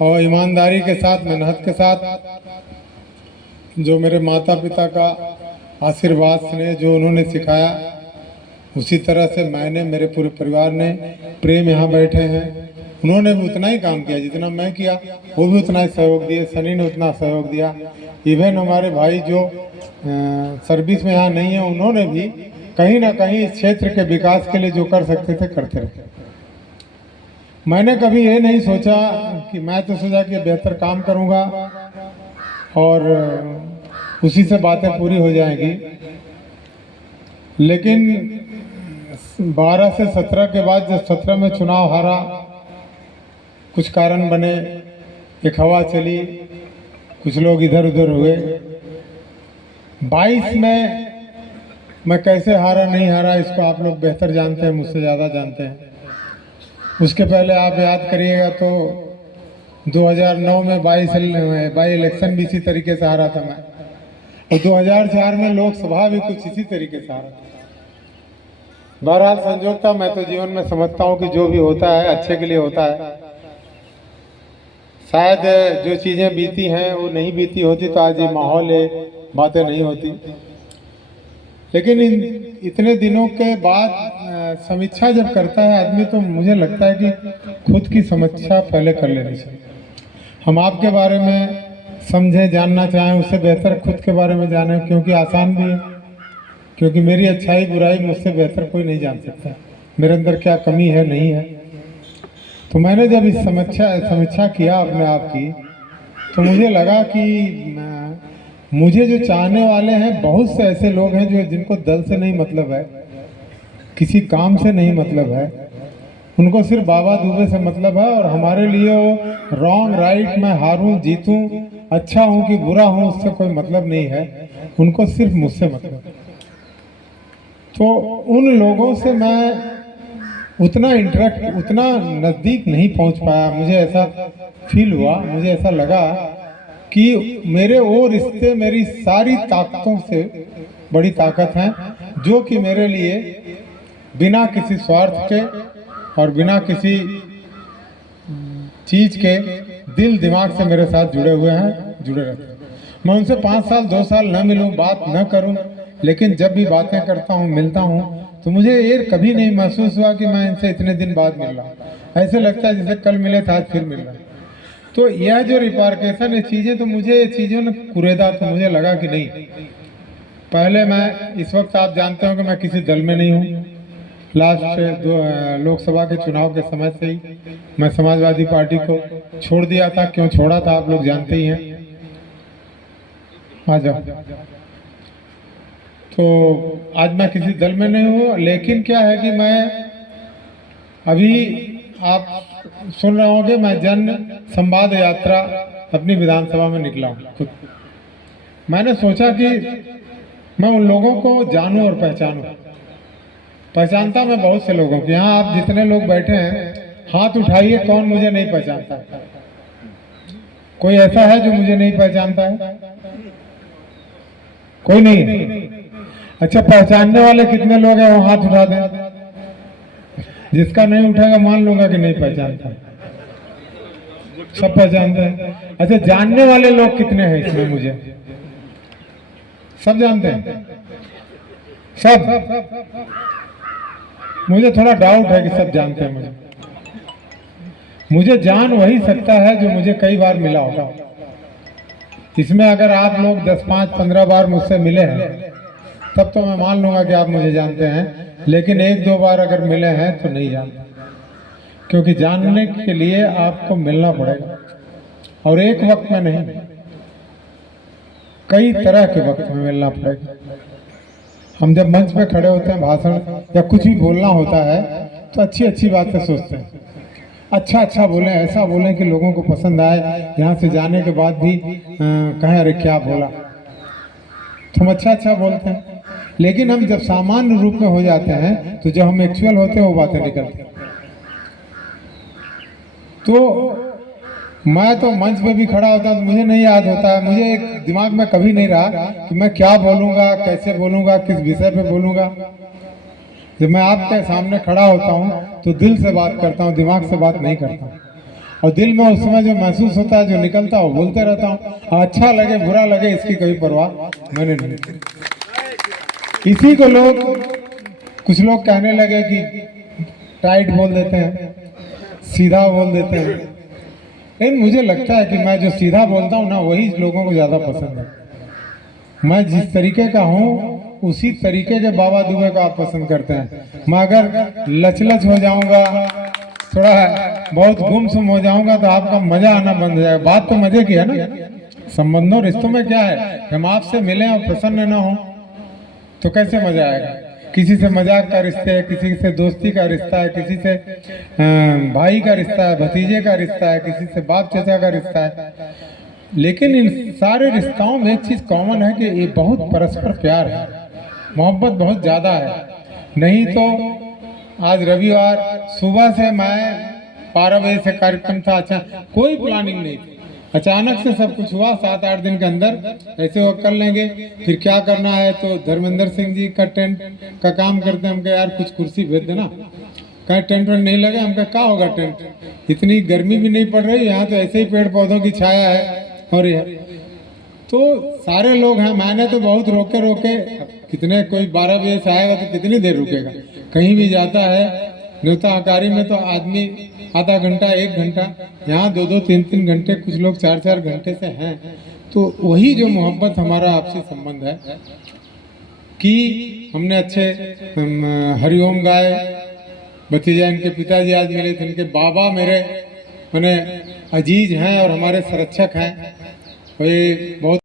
और ईमानदारी के साथ, मेहनत के साथ, जो मेरे माता पिता का आशीर्वाद स्नेह जो उन्होंने सिखाया, उसी तरह से मैंने, मेरे पूरे परिवार ने, प्रेम यहाँ बैठे हैं, उन्होंने भी उतना ही काम किया जितना मैं किया, वो भी उतना ही सहयोग दिए। सनी ने उतना सहयोग दिया। इवन हमारे भाई जो सर्विस में यहाँ नहीं है, उन्होंने भी कहीं ना कहीं इस क्षेत्र के विकास के लिए जो कर सकते थे करते रहे। मैंने कभी ये नहीं सोचा कि मैं तो सोचा कि बेहतर काम करूँगा और उसी से बातें पूरी हो जाएंगी। लेकिन 12 से 17 के बाद जब 17 में चुनाव हारा, कुछ कारण बने, एक हवा चली, कुछ लोग इधर उधर हुए। 22 में मैं कैसे हारा नहीं हारा इसको आप लोग बेहतर जानते हैं, मुझसे ज़्यादा जानते हैं। उसके पहले आप याद करिएगा तो 2009 में 22 इलेक्शन भी इसी तरीके से हारा था मैं, और 2004 में लोकसभा भी कुछ इसी तरीके से हारा था। बहरहाल संजोग था। मैं तो जीवन में समझता हूँ कि जो भी होता है अच्छे के लिए होता है। शायद जो चीज़ें बीती हैं वो नहीं बीती होती तो आज ये माहौल, ये बातें नहीं होती। लेकिन इतने दिनों के बाद समीक्षा जब करता है आदमी, तो मुझे लगता है कि खुद की समीक्षा पहले कर लेनी चाहिए। हम आपके बारे में समझें, जानना चाहें, उससे बेहतर खुद के बारे में जानें, क्योंकि आसान भी है। क्योंकि मेरी अच्छाई बुराई मुझसे बेहतर कोई नहीं जान सकता, मेरे अंदर क्या कमी है नहीं है। तो मैंने जब इस समीक्षा किया अपने आप की, तो मुझे लगा कि मुझे जो चाहने वाले हैं, बहुत से ऐसे लोग हैं जो जिनको दल से नहीं मतलब है, किसी काम से नहीं मतलब है, उनको सिर्फ बाबा दुबे से मतलब है। और हमारे लिए वो रॉन्ग राइट, मैं हारूं जीतूं, अच्छा हूं कि बुरा हूं, उससे कोई मतलब नहीं है, उनको सिर्फ मुझसे मतलब। तो उन लोगों से मैं उतना नज़दीक नहीं पहुंच पाया। मुझे ऐसा फील हुआ, मुझे ऐसा लगा कि मेरे वो रिश्ते मेरी सारी ताकतों से बड़ी ताकत हैं, जो कि मेरे लिए बिना किसी स्वार्थ के और बिना किसी चीज़ के दिल दिमाग से मेरे साथ जुड़े हुए हैं, जुड़े रहते हैं। मैं उनसे 5 साल 2 साल न मिलूं, बात न करूं, लेकिन जब भी बातें करता हूं, मिलता हूं, तो मुझे ये कभी नहीं महसूस हुआ कि मैं इनसे इतने दिन बाद मिल रहा हूँ। ऐसे लगता है जैसे कल मिले थे आज फिर मिल रहा है। तो यह जो रिपार्केशन, ये चीज़ें, तो मुझे ये चीज़ों ने कुरेदा, तो मुझे लगा कि नहीं, पहले मैं, इस वक्त आप जानते हो कि मैं किसी दल में नहीं हूँ। लास्ट लोकसभा के चुनाव के समय से ही मैं समाजवादी पार्टी को छोड़ दिया था। क्यों छोड़ा था आप लोग जानते ही हैं। आ जाओ। तो आज मैं किसी दल में नहीं हूँ, लेकिन क्या है कि मैं अभी, आप सुन रहे होंगे, मैं जन संवाद यात्रा अपनी विधानसभा में निकला हूँ। मैंने सोचा कि मैं उन लोगों को जानूं और पहचानूं। पहचानता मैं बहुत से लोगों को, यहाँ आप जितने लोग बैठे हैं, हाथ उठाइए कौन मुझे नहीं पहचानता। कोई ऐसा है जो मुझे नहीं पहचानता है? कोई नहीं। अच्छा, पहचानने वाले कितने लोग हैं, वो हाथ उठा दें। जिसका नहीं उठेगा मान लूंगा कि नहीं पहचानता। सब पहचानते हैं। अच्छा, जानने वाले लोग कितने हैं इसमें मुझे? सब जानते हैं? सब? मुझे थोड़ा डाउट है कि सब जानते हैं मुझे जान वही सकता है जो मुझे कई बार मिला होगा। इसमें अगर आप लोग 10, 5, 15 बार मुझसे मिले हैं, तब तो मैं मान लूंगा कि आप मुझे जानते हैं। लेकिन 1-2 बार अगर मिले हैं तो नहीं जानते, क्योंकि जानने के लिए आपको मिलना पड़ेगा, और एक वक्त में नहीं, कई तरह के वक्त में मिलना पड़ेगा। हम जब मंच पे खड़े होते हैं, भाषण या कुछ भी बोलना होता है, तो अच्छी अच्छी बातें सोचते हैं, अच्छा अच्छा बोलें, ऐसा बोलें कि लोगों को पसंद आए, यहाँ से जाने के बाद भी कहें अरे क्या बोला। तो हम अच्छा अच्छा बोलते हैं, लेकिन हम जब सामान्य रूप में हो जाते हैं, तो जब हम एक्चुअल होते हैं, वो बातें निकलती हैं। तो मैं तो मंच पे भी खड़ा होता हूँ तो मुझे नहीं याद होता है, मुझे एक दिमाग में कभी नहीं रहा कि मैं क्या बोलूँगा, कैसे बोलूँगा, किस विषय पे बोलूँगा। जब मैं आपके सामने खड़ा होता हूँ तो दिल से बात करता हूँ, दिमाग से बात नहीं करता हूँ। और दिल में उस समय जो महसूस होता है, जो निकलता है, वो बोलते रहता हूँ। अच्छा लगे बुरा लगे इसकी कभी परवाह मैंने नहीं की। इसी को कुछ लोग कहने लगे कि टाइट बोल देते हैं, सीधा बोल देते हैं। लेकिन मुझे लगता है कि मैं जो सीधा बोलता हूँ ना, वही लोगों को ज़्यादा पसंद है। मैं जिस तरीके का हूँ उसी तरीके के बाबा दुबे को आप पसंद करते हैं। मैं अगर लचलच हो जाऊंगा, थोड़ा बहुत गुमसुम हो जाऊंगा, तो आपका मजा आना बंद हो जाएगा। बात तो मजे की है ना। संबंधों रिश्तों में क्या है, हम आपसे मिले और प्रसन्न ना हो तो कैसे मजा आएगा। किसी से मजाक का रिश्ता है, किसी से दोस्ती का रिश्ता है, किसी से भाई का रिश्ता है, भतीजे का रिश्ता है, किसी से बाप चाचा का रिश्ता है। लेकिन इन सारे रिश्तों में एक चीज कॉमन है कि ये बहुत परस्पर प्यार है, मोहब्बत बहुत ज्यादा है। नहीं तो आज रविवार सुबह से मैं 12 बजे से कार्यक्रम था, अच्छा कोई प्लानिंग नहीं थी, अचानक से सब कुछ हुआ। 7-8 दिन के अंदर ऐसे वो कर लेंगे, फिर क्या करना है। तो धर्मेंद्र सिंह जी का टेंट का काम करते हैं, हम कहे यार कुछ कुर्सी भेज देना। कहीं टेंट वेंट नहीं लगे, हम कहे क्या होगा टेंट, इतनी गर्मी भी नहीं पड़ रही यहाँ, तो ऐसे ही पेड़ पौधों की छाया है। और यह तो सारे लोग हैं, मैंने तो बहुत रोके रोके, कितने कोई 12 बजे से आएगा तो कितनी देर रुकेगा। कहीं भी जाता है न्योता हकारी में तो आदमी आधा घंटा 1 घंटा, यहाँ 2-2 3-3 घंटे, कुछ लोग 4-4 घंटे से हैं। तो वही जो मोहब्बत हमारा आपसे संबंध है कि हमने अच्छे हरिओम गाए। भतीजा इनके पिताजी आज मिले थे, इनके बाबा मेरे मैंने अजीज हैं और हमारे संरक्षक हैं। और ये बहुत